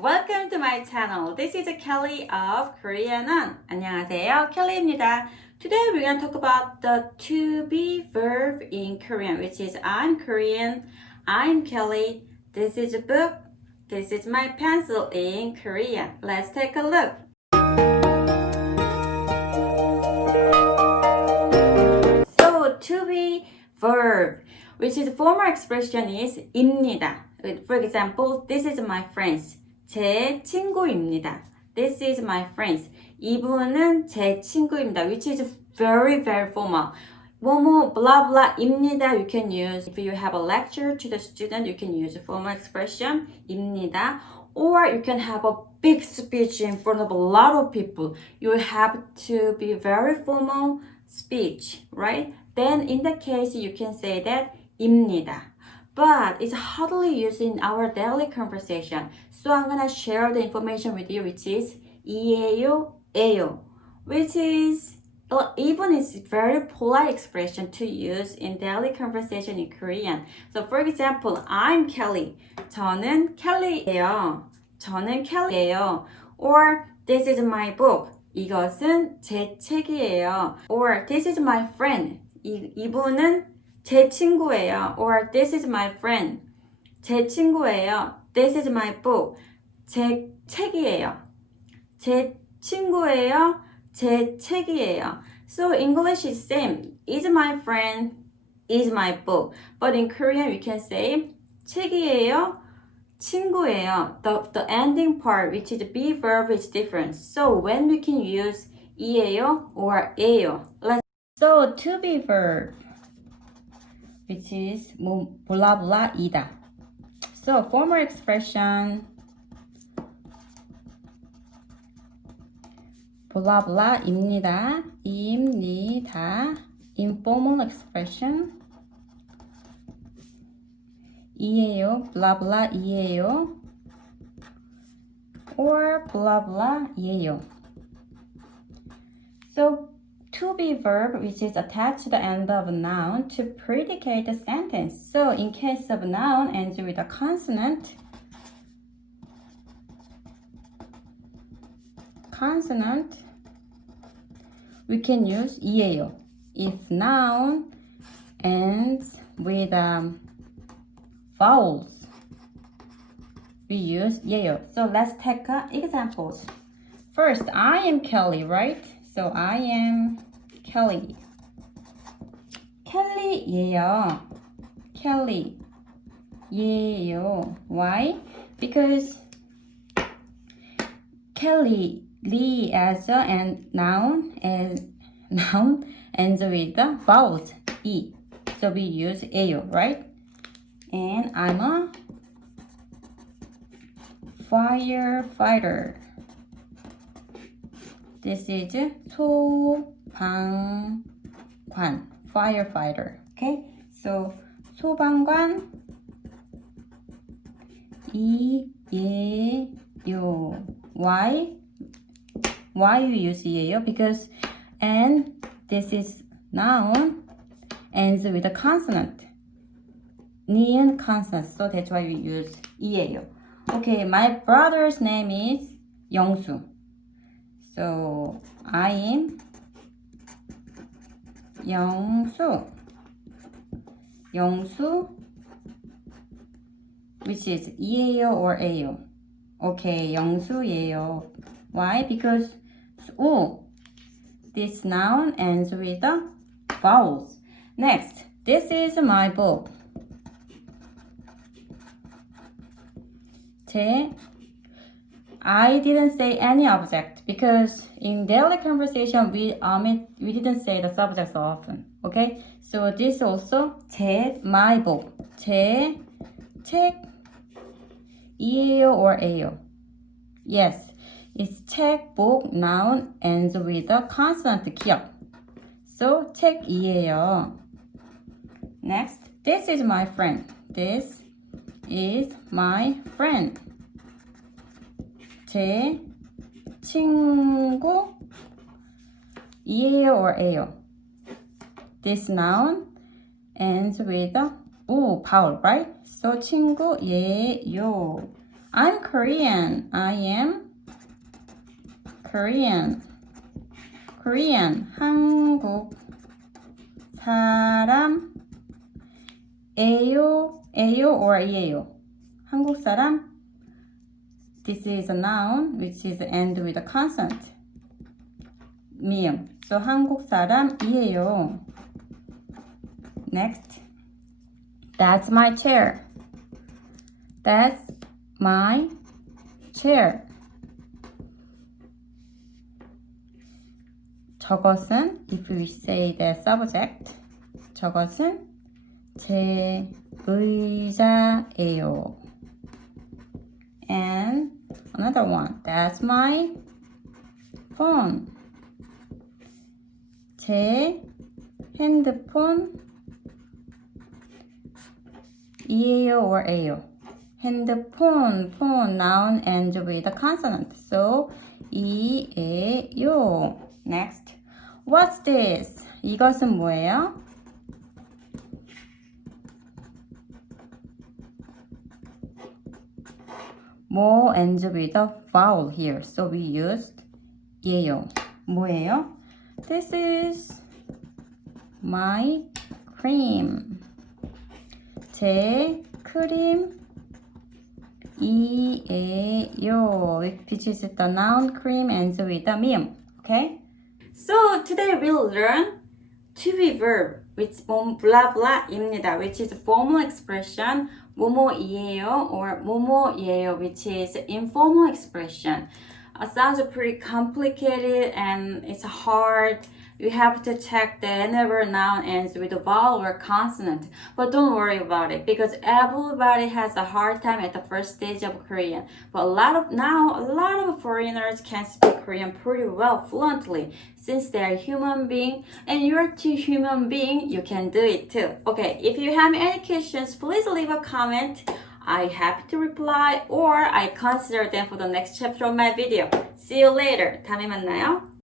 Welcome to my channel. This is Kelly of KoreanON. 안녕하세요, 켈리입니다. Today we're going to talk about the to be verb in Korean, which is I'm Korean, I'm Kelly, this is a book, this is my pencil in Korean. Let's take a look. So to be verb, which is formal expression is 입니다. For example, this is my friends. 제 친구입니다. This is my friends. 이분은 제 친구입니다. Which is very formal. 뭐뭐 blah blah입니다. You can use if you have a lecture to the student. You can use formal expression 입니다. Or you can have a big speech in front of a lot of people. You have to be very formal speech, right? Then in that case, you can say that 입니다. But it's hardly used in our daily conversation. So I'm gonna share the information with you, which is 이에요, 에요, which is even it's very polite expression to use in daily conversation in Korean. So for example, I'm Kelly. 저는 켈리예요. 저는 켈리예요. Or this is my book. 이것은 제 책이에요. Or this is my friend. 이분은 제 친구예요. Or this is my friend. 제 친구예요. This is my book. 제 책이에요. 제 친구예요. 제 책이에요. So English is same. Is my friend. Is my book. But in Korean we can say 책이에요. 친구예요. The ending part, which is the be verb, is different. So when we can use 이에요 or 에요. So to be verb, which is blah blah 이다. So formal expression blah blah 입니다. Informal expression 이에요. blah blah 이에요. Or blah blah 이에요. So to be verb, which is attached to the end of a noun to predicate the sentence. So in case of noun ends with a consonant, we can use 이에요. If noun ends with vowels, we use 이에요. So let's take examples. First, I am Kelly, right? So I am Kelly. 켈리예요. 켈리예요. Why? Because Kelly, Lee as a noun ends with the vowels E. So we use 에요, right? And I'm a firefighter. This is 소방관, firefighter. Okay, so 소방관 이에요. Why you use 이에요? Because and this is noun ends with a consonant. 니은 consonant. So that's why we use 이에요. Okay, my brother's name is 영수. So I am 영수, which is 이에요 or 에요. Okay, 영수예요. Why? Because this noun ends with the vowels. Next, this is my book. I didn't say any object because in daily conversation we didn't say the subject so often. Okay, so this also my book. 제 책 이에요 or 에요. Yes, it's 책 book noun ends with a consonant 기억. So 책이에요. Next, this is my friend. This is my friend. 제 친구 이에요 or 에요. This noun ends with a vowel, right? So 친구예요. I'm Korean. I am Korean. Korean. 한국 사람. 에요, 에요 or 이에요. 한국 사람. This is a noun which is end with a consonant. 미음. So 한국 사람이에요. Next. That's my chair. That's my chair. 저것은, if we say the subject, 저것은 제 의자예요. And another one, that's my phone. 제 핸드폰 이에요 or 에요. 핸드폰, phone, noun ends with a consonant. So 이에요. Next. What's this? 이것은 뭐예요? 뭐 ends with a vowel here. So we used 예요. 뭐예요? This is my cream. 제 크림 이에요. Which is the noun cream ends with a 미음. Okay? So today we'll learn to be verb which blah blah입니다. Which is formal expression 뭐뭐이에요 or 뭐뭐예요, which is informal expression. Sounds pretty complicated and it's hard. You have to check that whenever noun ends with a vowel or consonant. But don't worry about it because everybody has a hard time at the first stage of Korean. But a lot of foreigners can speak Korean pretty well fluently since they are human beings and you're two human beings, you can do it too. Okay, if you have any questions, please leave a comment. I'm happy to reply or I consider them for the next chapter of my video. See you later. 다음에 만나요.